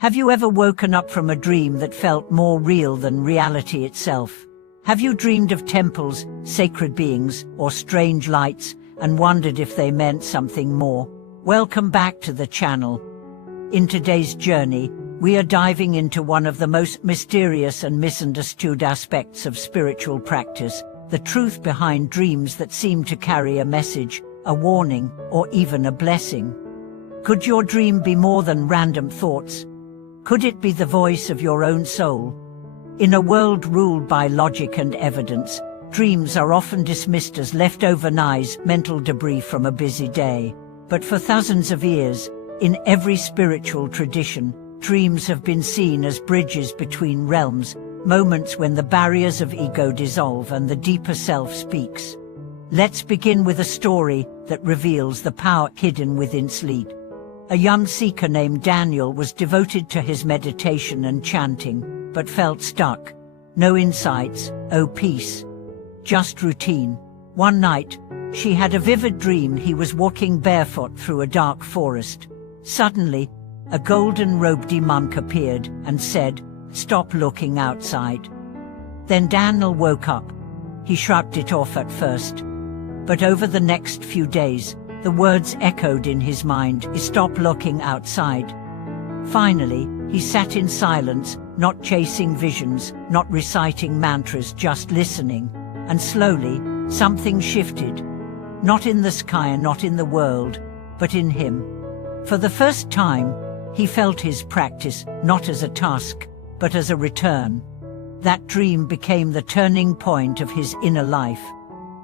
Have you ever woken up from a dream that felt more real than reality itself? Have you dreamed of temples, sacred beings, or strange lights, and wondered if they meant something more? Welcome back to the channel. In today's journey, we are diving into one of the most mysterious and misunderstood aspects of spiritual practice, the truth behind dreams that seem to carry a message, a warning, or even a blessing. Could your dream be more than random thoughts? Could it be the voice of your own soul? In a world ruled by logic and evidence, dreams are often dismissed as leftover noise, mental debris from a busy day. But for thousands of years, in every spiritual tradition, dreams have been seen as bridges between realms, moments when the barriers of ego dissolve and the deeper self speaks. Let's begin with a story that reveals the power hidden within sleep. A young seeker named Daniel was devoted to his meditation and chanting, but felt stuck. No insights, no peace. Just routine. One night, she had a vivid dream he was walking barefoot through a dark forest. Suddenly, a golden-robed monk appeared and said, "Stop looking outside." Then Daniel woke up. He shrugged it off at first. But over the next few days, the words echoed in his mind, "Stop looking outside." Finally, he sat in silence, not chasing visions, not reciting mantras, just listening. And slowly, something shifted. Not in the sky and not in the world, but in him. For the first time, he felt his practice not as a task, but as a return. That dream became the turning point of his inner life.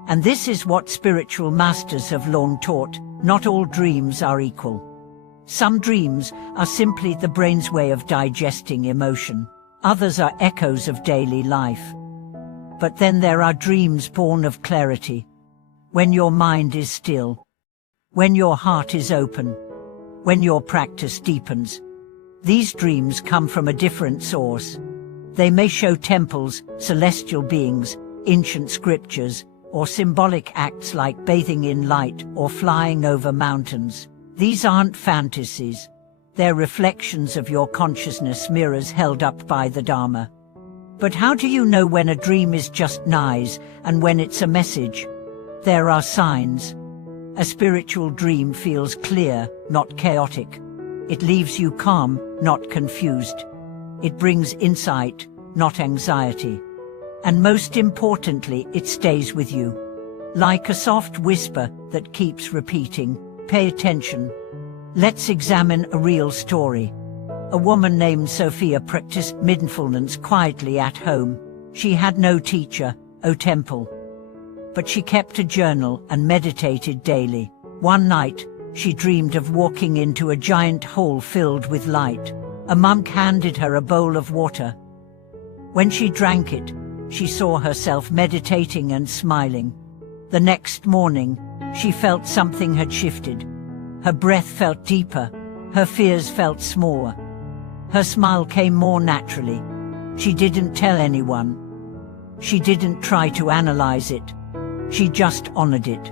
And this is what spiritual masters have long taught: not all dreams are equal. Some dreams are simply the brain's way of digesting emotion. Others are echoes of daily life. But then there are dreams born of clarity. When your mind is still. When your heart is open. When your practice deepens. These dreams come from a different source. They may show temples, celestial beings, ancient scriptures, or symbolic acts like bathing in light or flying over mountains. These aren't fantasies. They're reflections of your consciousness, mirrors held up by the Dharma. But how do you know when a dream is just noise and when it's a message? There are signs. A spiritual dream feels clear, not chaotic. It leaves you calm, not confused. It brings insight, not anxiety. And most importantly, it stays with you. Like a soft whisper that keeps repeating, "Pay attention." Let's examine a real story. A woman named Sophia practiced mindfulness quietly at home. She had no teacher, no temple. But she kept a journal and meditated daily. One night, she dreamed of walking into a giant hall filled with light. A monk handed her a bowl of water. When she drank it, she saw herself meditating and smiling. The next morning, she felt something had shifted. Her breath felt deeper, her fears felt smaller. Her smile came more naturally. She didn't tell anyone. She didn't try to analyze it. She just honored it.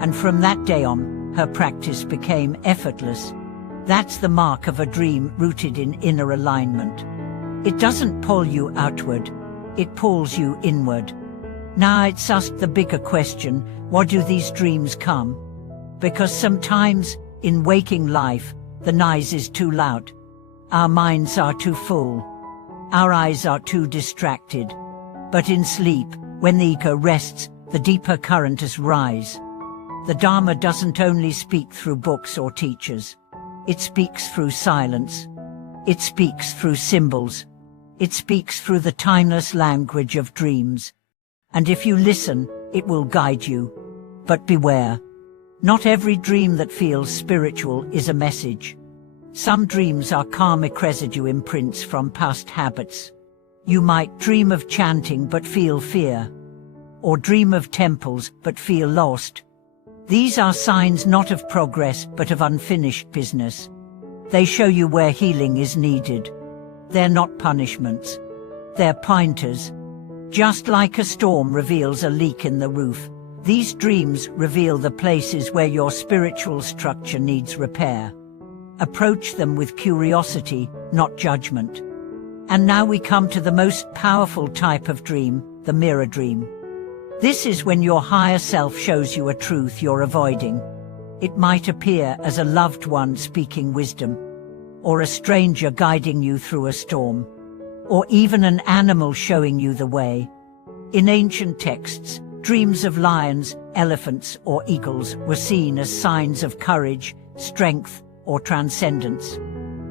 And from that day on, her practice became effortless. That's the mark of a dream rooted in inner alignment. It doesn't pull you outward. It pulls you inward. Now it's asked the bigger question: why do these dreams come? Because sometimes, in waking life, the noise is too loud. Our minds are too full. Our eyes are too distracted. But in sleep, when the ego rests, the deeper currents rise. The Dharma doesn't only speak through books or teachers. It speaks through silence. It speaks through symbols. It speaks through the timeless language of dreams. And if you listen, it will guide you. But beware. Not every dream that feels spiritual is a message. Some dreams are karmic residue imprints from past habits. You might dream of chanting but feel fear. Or dream of temples but feel lost. These are signs not of progress but of unfinished business. They show you where healing is needed. They're not punishments. They're pointers. Just like a storm reveals a leak in the roof, these dreams reveal the places where your spiritual structure needs repair. Approach them with curiosity, not judgment. And now we come to the most powerful type of dream, the mirror dream. This is when your higher self shows you a truth you're avoiding. It might appear as a loved one speaking wisdom, or a stranger guiding you through a storm, or even an animal showing you the way. In ancient texts, dreams of lions, elephants, or eagles were seen as signs of courage, strength, or transcendence.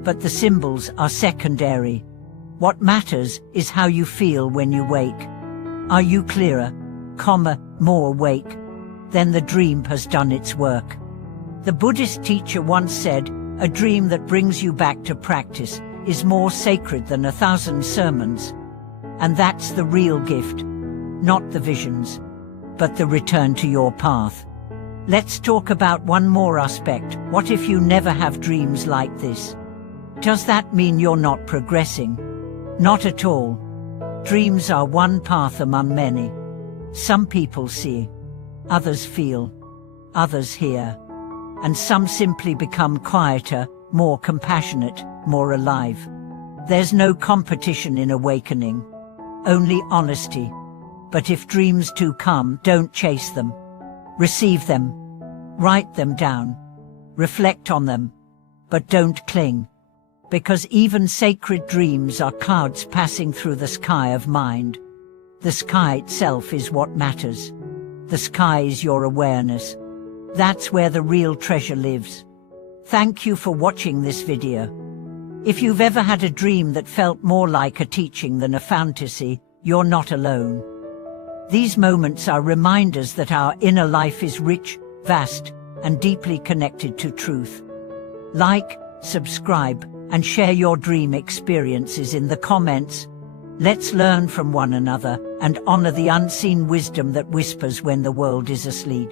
But the symbols are secondary. What matters is how you feel when you wake. Are you clearer, calmer, more awake? Then the dream has done its work. The Buddhist teacher once said, "A dream that brings you back to practice is more sacred than 1,000 sermons." And that's the real gift. Not the visions, but the return to your path. Let's talk about one more aspect. What if you never have dreams like this? Does that mean you're not progressing? Not at all. Dreams are one path among many. Some people see, others feel, others hear, and some simply become quieter, more compassionate, more alive. There's no competition in awakening, only honesty. But if dreams do come, don't chase them. Receive them. Write them down. Reflect on them. But don't cling. Because even sacred dreams are clouds passing through the sky of mind. The sky itself is what matters. The sky is your awareness. That's where the real treasure lives. Thank you for watching this video. If you've ever had a dream that felt more like a teaching than a fantasy, you're not alone. These moments are reminders that our inner life is rich, vast, and deeply connected to truth. Like, subscribe, and share your dream experiences in the comments. Let's learn from one another and honor the unseen wisdom that whispers when the world is asleep.